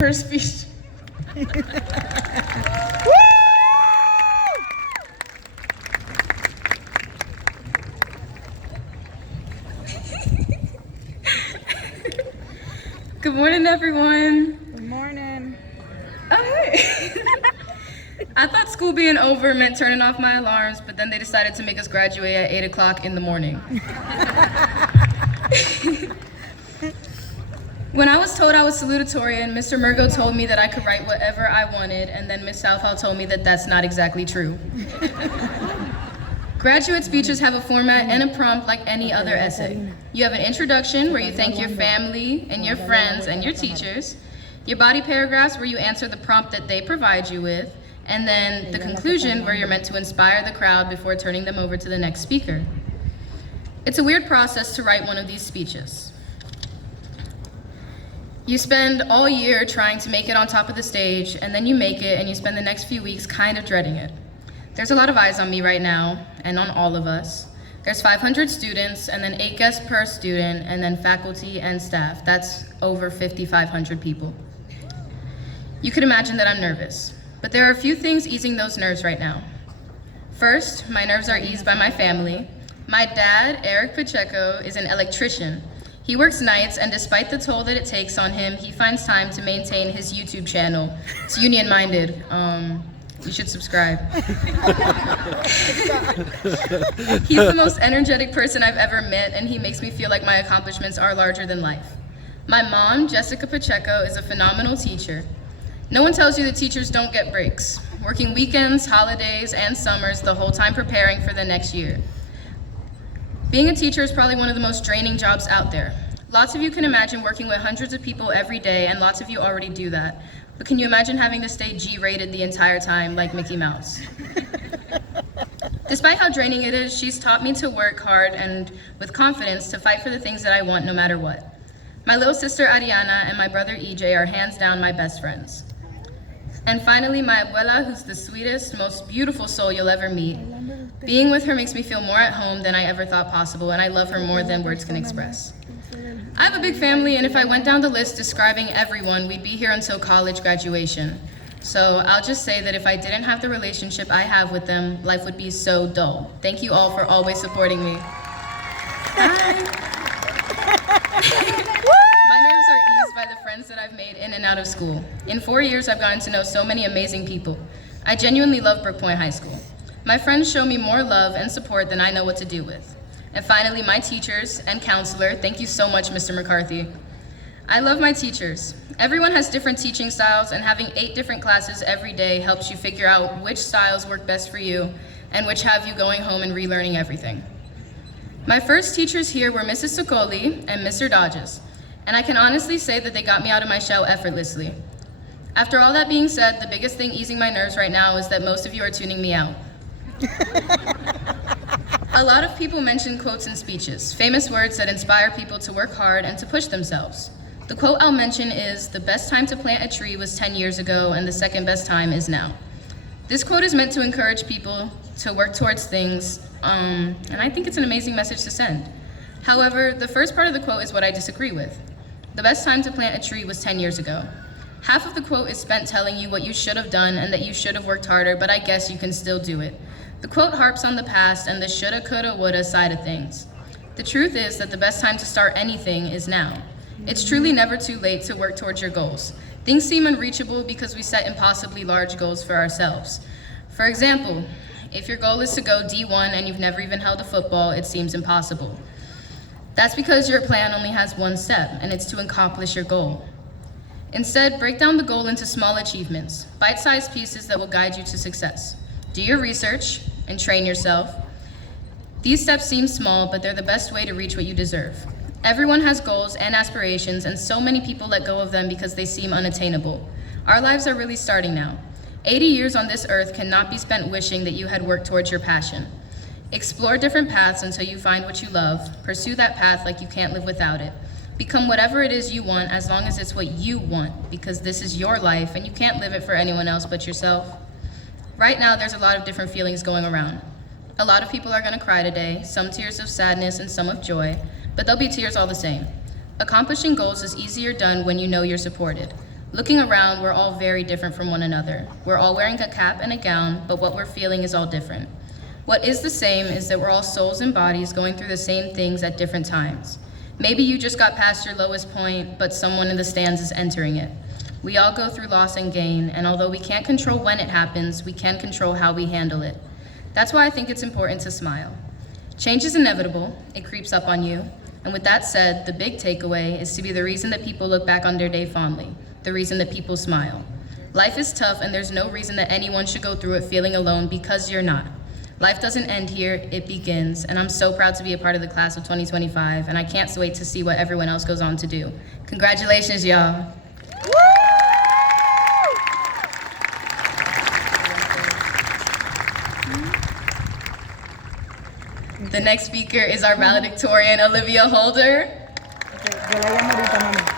Her speech. Good morning, everyone. Good morning. Oh, hey. I thought school being over meant turning off my alarms, but then they decided to make us graduate at 8 o'clock in the morning. When I was told I was salutatorian, Mr. Murgo told me that I could write whatever I wanted, and then Ms. Southall told me that that's not exactly true. Graduate speeches have a format and a prompt like any other essay. You have an introduction where you thank your family and your friends and your teachers, your body paragraphs where you answer the prompt that they provide you with, and then the conclusion where you're meant to inspire the crowd before turning them over to the next speaker. It's a weird process to write one of these speeches. You spend all year trying to make it on top of the stage, and then you make it, and you spend the next few weeks kind of dreading it. There's a lot of eyes on me right now, and on all of us. There's 500 students, and then 8 guests per student, and then faculty and staff. That's over 5,500 people. You could imagine that I'm nervous, but there are a few things easing those nerves right now. First, my nerves are eased by my family. My dad, Eric Pacheco, is an electrician. He works nights, and despite the toll that it takes on him, he finds time to maintain his YouTube channel. It's union-minded. You should subscribe. He's the most energetic person I've ever met, and he makes me feel like my accomplishments are larger than life. My mom, Jessica Pacheco, is a phenomenal teacher. No one tells you that teachers don't get breaks, working weekends, holidays, and summers the whole time preparing for the next year. Being a teacher is probably one of the most draining jobs out there. Lots of you can imagine working with hundreds of people every day, and lots of you already do that. But can you imagine having to stay G-rated the entire time like Mickey Mouse? Despite how draining it is, she's taught me to work hard and with confidence to fight for the things that I want no matter what. My little sister Ariana and my brother EJ are hands down my best friends. And finally, my abuela, who's the sweetest, most beautiful soul you'll ever meet. Being with her makes me feel more at home than I ever thought possible, and I love her more than words can express. I have a big family, and if I went down the list describing everyone, we'd be here until college graduation. So I'll just say that if I didn't have the relationship I have with them, life would be so dull. Thank you all for always supporting me. Hi. My nerves are eased by the friends that I've made in and out of school. In 4 years, I've gotten to know so many amazing people. I genuinely love Brook Point High School. My friends show me more love and support than I know what to do with. And finally, my teachers and counselor, thank you so much, Mr. McCarthy. I love my teachers. Everyone has different teaching styles, and having 8 different classes every day helps you figure out which styles work best for you and which have you going home and relearning everything. My first teachers here were Mrs. Socoli and Mr. Dodges, and I can honestly say that they got me out of my shell effortlessly. After all that being said, the biggest thing easing my nerves right now is that most of you are tuning me out. A lot of people mention quotes in speeches, famous words that inspire people to work hard and to push themselves. The quote I'll mention is, "The best time to plant a tree was 10 years ago, and the second best time is now." This quote is meant to encourage people to work towards things, and I think it's an amazing message to send. However, the first part of the quote is what I disagree with. The best time to plant a tree was 10 years ago. Half of the quote is spent telling you what you should have done and that you should have worked harder, but I guess you can still do it. The quote harps on the past and the shoulda, coulda, woulda side of things. The truth is that the best time to start anything is now. It's truly never too late to work towards your goals. Things seem unreachable because we set impossibly large goals for ourselves. For example, if your goal is to go D1 and you've never even held a football, it seems impossible. That's because your plan only has one step, and it's to accomplish your goal. Instead, break down the goal into small achievements, bite-sized pieces that will guide you to success. Do your research and train yourself. These steps seem small, but they're the best way to reach what you deserve. Everyone has goals and aspirations, and so many people let go of them because they seem unattainable. Our lives are really starting now. 80 years on this earth cannot be spent wishing that you had worked towards your passion. Explore different paths until you find what you love. Pursue that path like you can't live without it. Become whatever it is you want as long as it's what you want, because this is your life and you can't live it for anyone else but yourself. Right now, there's a lot of different feelings going around. A lot of people are gonna cry today, some tears of sadness and some of joy, but they'll be tears all the same. Accomplishing goals is easier done when you know you're supported. Looking around, we're all very different from one another. We're all wearing a cap and a gown, but what we're feeling is all different. What is the same is that we're all souls and bodies going through the same things at different times. Maybe you just got past your lowest point, but someone in the stands is entering it. We all go through loss and gain, and although we can't control when it happens, we can control how we handle it. That's why I think it's important to smile. Change is inevitable, it creeps up on you, and with that said, the big takeaway is to be the reason that people look back on their day fondly, the reason that people smile. Life is tough, and there's no reason that anyone should go through it feeling alone, because you're not. Life doesn't end here, it begins, and I'm so proud to be a part of the class of 2025, and I can't wait to see what everyone else goes on to do. Congratulations, y'all. The next speaker is our valedictorian, Olivia Holder. Yo la llamo ahorita, mami.